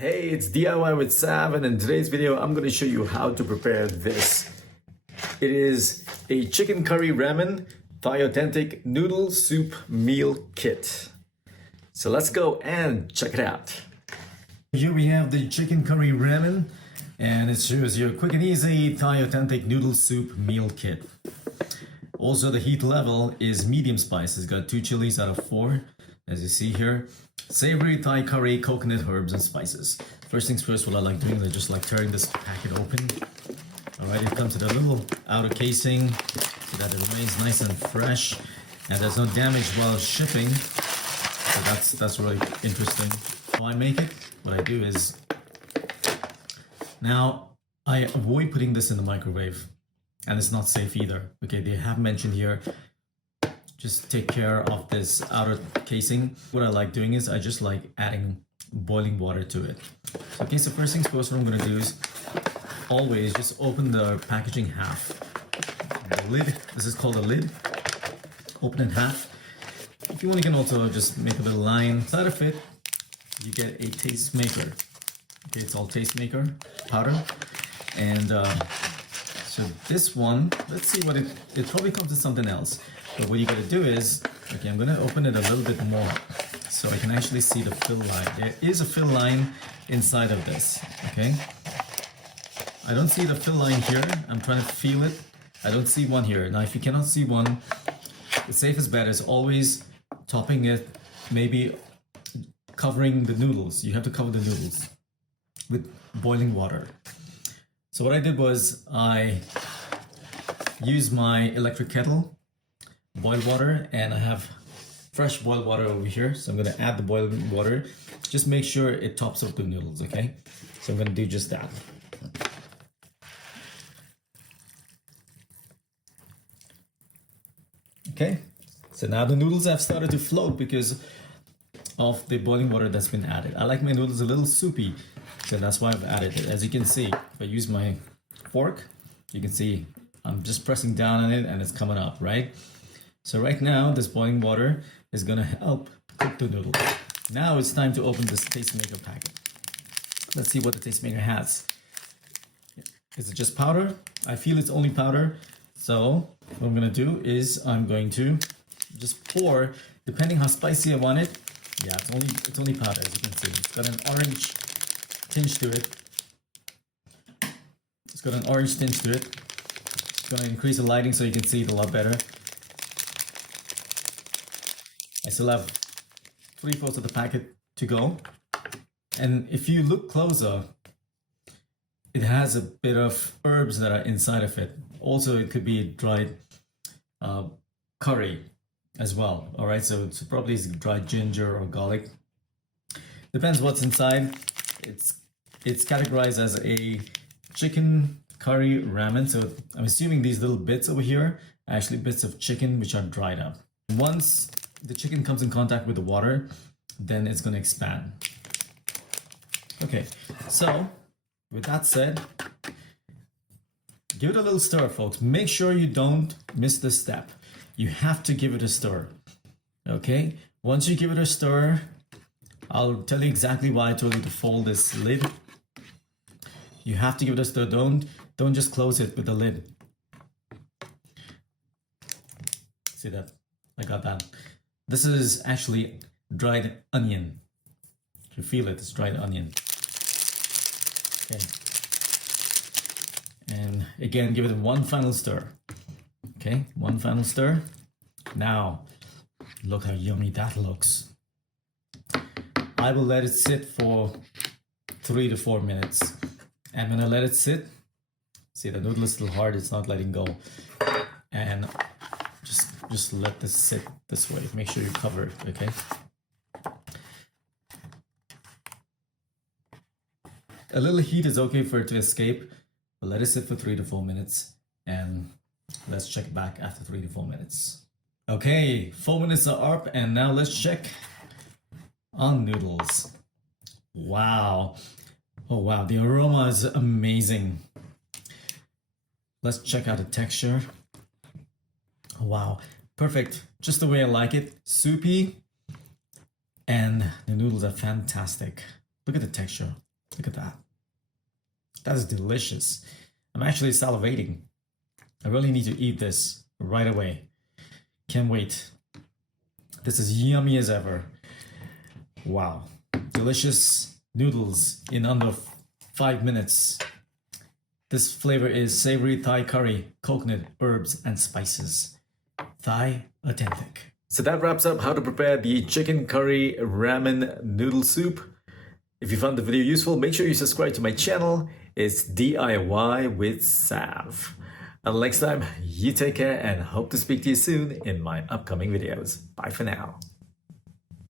Hey, it's DIY with Sav, and in today's video, I'm going to show you how to prepare this. It is a chicken curry ramen Thai authentic noodle soup meal kit. So let's go and check it out. Here we have the chicken curry ramen, and it shows you a quick and easy Thai authentic noodle soup meal kit. Also, the heat level is medium spice. It's got 2 chilies out of 4, as you see here. Savory Thai curry, coconut, herbs, and spices. First things first, what I like doing is just like tearing this packet open. Alright, it comes with a little outer casing so that it remains nice and fresh and there's no damage while shipping. So that's really interesting. How I make it, what I do is, now I avoid putting this in the microwave, and it's not safe either. Okay, they have mentioned here, just take care of this outer casing. What I like doing is I just like adding boiling water to it. Okay, so first things first, what I'm gonna do is always just open the packaging half. The lid, this is called a lid. Open it half. If you want, you can also just make a little line. Inside of it, you get a taste maker. Okay, it's all taste maker powder. And so this one, let's see what it probably comes with something else. But what you gotta do is, okay, I'm gonna open it a little bit more so I can actually see the fill line. There is a fill line inside of this, okay? I don't see the fill line here. I'm trying to feel it. I don't see one here. Now, if you cannot see one, the safest bet is always topping it, maybe covering the noodles. You have to cover the noodles with boiling water. So what I did was I used my electric kettle, boiled water, and I have fresh boiled water over here. So I'm going to add the boiling water. Just make sure it tops up the noodles, okay? So I'm going to do just that. Okay, so now the noodles have started to float because of the boiling water that's been added. I like my noodles a little soupy, so that's why I've added it. As you can see, if I use my fork, you can see I'm just pressing down on it and it's coming up, right? So right now, this boiling water is gonna help cook the noodles. Now it's time to open this tastemaker packet. Let's see what the tastemaker has. Is it just powder? I feel it's only powder. So what I'm gonna do is I'm going to just pour, depending how spicy I want it. Yeah, it's only powder, as you can see. It's got an orange tinge to it. It's got an orange tinge to it. It's gonna increase the lighting so you can see it a lot better. I still have 3/4 of the packet to go. And if you look closer, it has a bit of herbs that are inside of it. Also, it could be dried curry as well. All right, so probably it's dried ginger or garlic. Depends what's inside. It's categorized as a chicken curry ramen. So I'm assuming these little bits over here are actually bits of chicken which are dried up. Once the chicken comes in contact with the water, then it's going to expand. Okay, so with that said, give it a little stir, folks. Make sure you don't miss this step. You have to give it a stir. Okay, once you give it a stir, I'll tell you exactly why I told you to fold this lid. You have to give it a stir. Don't just close it with the lid. See that? I got that. This is actually dried onion. If you feel it, it's dried onion. Okay. And again, give it one final stir. Okay, one final stir. Now, look how yummy that looks. I will let it sit for 3 to 4 minutes. I'm gonna let it sit. See, the noodle is still hard, it's not letting go. And just let this sit this way. Make sure you cover it, okay? A little heat is okay for it to escape, but let it sit for 3 to 4 minutes, and let's check back after 3 to 4 minutes. Okay, 4 minutes are up, and now let's check on noodles. Wow. Oh wow, the aroma is amazing. Let's check out the texture. Oh, wow, perfect. Just the way I like it. Soupy, and the noodles are fantastic. Look at the texture. Look at that. That is delicious. I'm actually salivating. I really need to eat this right away. Can't wait. This is yummy as ever. Wow. Delicious noodles in under 5 minutes. This flavor is savory Thai curry, coconut, herbs, and spices. Thai authentic. So that wraps up how to prepare the chicken curry ramen noodle soup. If you found the video useful, make sure you subscribe to my channel. It's DIY with Sav. Until next time, you take care and hope to speak to you soon in my upcoming videos. Bye for now.